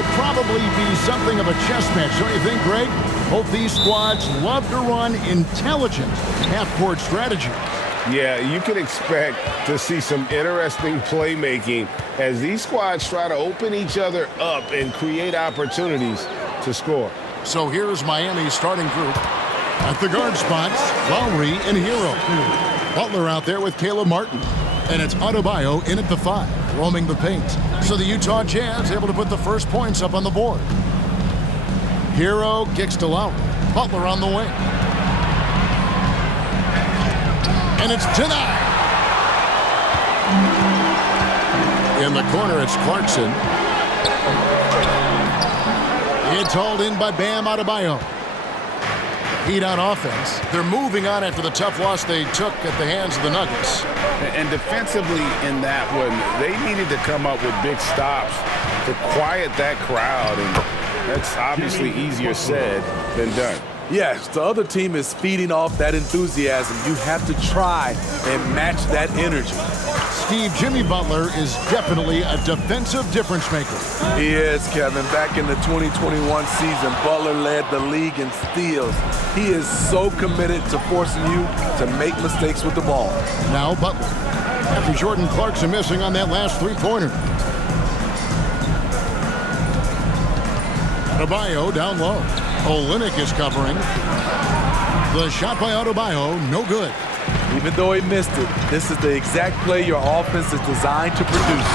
will probably be something of a chess match, don't you think, Greg? Both these squads love to run intelligent half-court strategy. Yeah, you can expect to see some interesting playmaking as these squads try to open each other up and create opportunities to score. So here's Miami's starting group. At the guard spots, Lowry and Hero. Butler out there with Caleb Martin. And it's Adebayo in at the 5, roaming the paint. So the Utah Jazz able to put the first points up on the board. Hero kicks to Lowry. Butler on the wing. And it's denied. In the corner, it's Clarkson. It's hauled in by Bam Adebayo. Heat on offense. They're moving on after the tough loss they took at the hands of the Nuggets. And defensively in that one, they needed to come up with big stops to quiet that crowd. And that's obviously easier said than done. Yes, the other team is feeding off that enthusiasm. You have to try and match that energy. Steve, Jimmy Butler is definitely a defensive difference maker. He is, Kevin. Back in the 2021 season, Butler led the league in steals. He is so committed to forcing you to make mistakes with the ball. Now Butler, after Jordan Clarkson missing on that last three-pointer. Adebayo down low. Olynyk is covering. The shot by Adebayo, no good. Even though he missed it, this is the exact play your offense is designed to produce.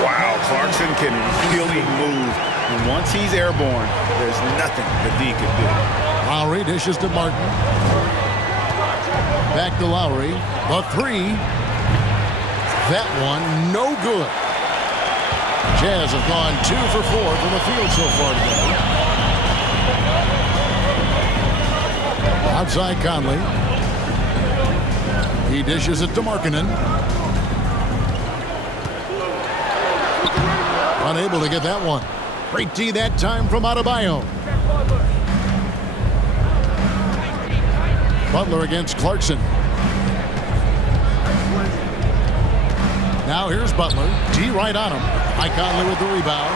Wow, Clarkson can really move. And once he's airborne, there's nothing that D can do. Lowry dishes to Martin. Back to Lowry. The 3. That one, no good. Jazz have gone 2 for 4 from the field so far today. Outside Conley. He dishes it to Markkanen. Unable to get that one. Great D that time from Adebayo. Butler against Clarkson. Now here's Butler. D right on him. Conley with the rebound.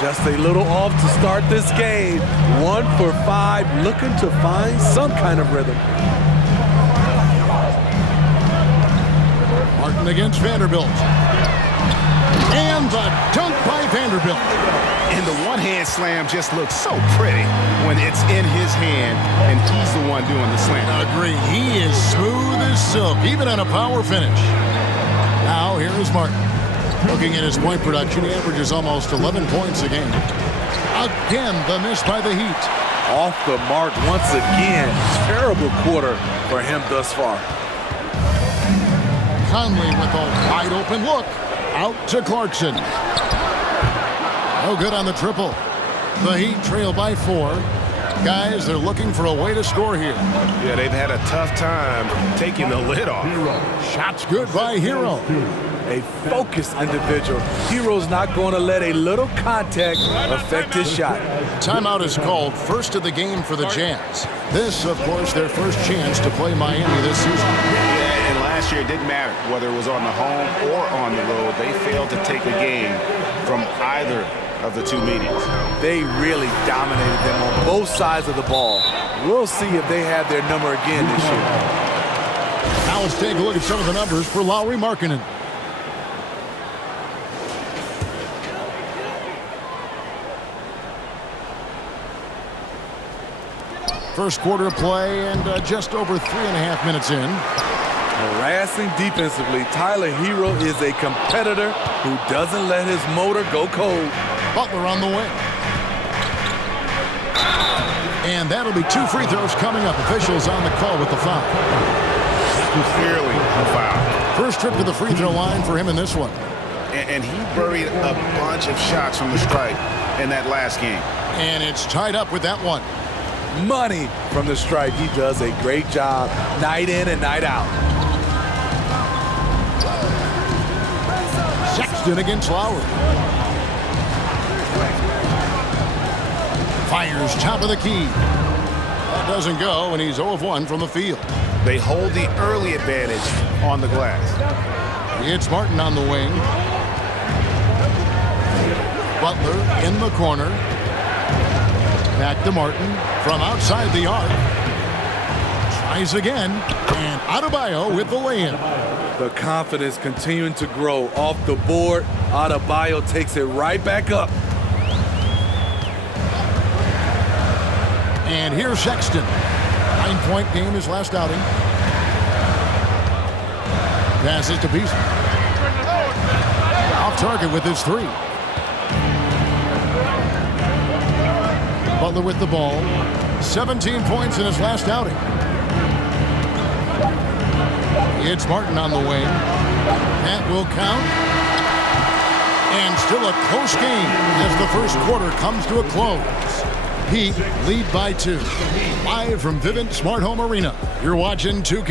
Just a little off to start this game. 1 for 5, looking to find some kind of rhythm. Martin against Vanderbilt. And the dunk by Vanderbilt. And the one-hand slam just looks so pretty when it's in his hand and he's the one doing the slam. Agree. He is smooth as silk, even on a power finish. Now here is Martin. Looking at his point production, he averages almost 11 points a game. Again, the miss by the Heat. Off the mark once again. Terrible quarter for him thus far. Conley with a wide open look. Out to Clarkson. No good on the triple. The Heat trail by 4. Guys, they're looking for a way to score here. Yeah, they've had a tough time taking the lid off. Shots good by Hero. A focused individual. Hero's not going to let a little contact affect his shot. Timeout is called, first of the game for the Jazz. This, of course, their first chance to play Miami this season. Yeah, and last year it didn't matter whether it was on the home or on the road. They failed to take a game from either of the two meetings. They really dominated them on both sides of the ball. We'll see if they have their number again this year. Now let's take a look at some of the numbers for Lauri Markkanen. First quarter play and just over 3.5 minutes in. Harassing defensively, Tyler Hero is a competitor who doesn't let his motor go cold. Butler on the wing. And that'll be 2 free throws coming up. Officials on the call with the foul. Clearly a foul. First trip to the free throw line for him in this one. And he buried a bunch of shots from the stripe in that last game. And it's tied up with that one. Money from the stripe. He does a great job night in and night out. Sexton against Lowry. Fires top of the key. That doesn't go, and he's 0 of 1 from the field. They hold the early advantage on the glass. It's Martin on the wing. Butler in the corner. Back to Martin from outside the arc. Tries again, and Adebayo with the lay-in. The confidence continuing to grow off the board. Adebayo takes it right back up. And here's Sexton. 9-point game his last outing. Passes to Beasley. Off target with his three. Butler with the ball. 17 points in his last outing. It's Martin on the wing. That will count. And still a close game as the first quarter comes to a close. Heat lead by 2. Live from Vivint Smart Home Arena. You're watching 2K.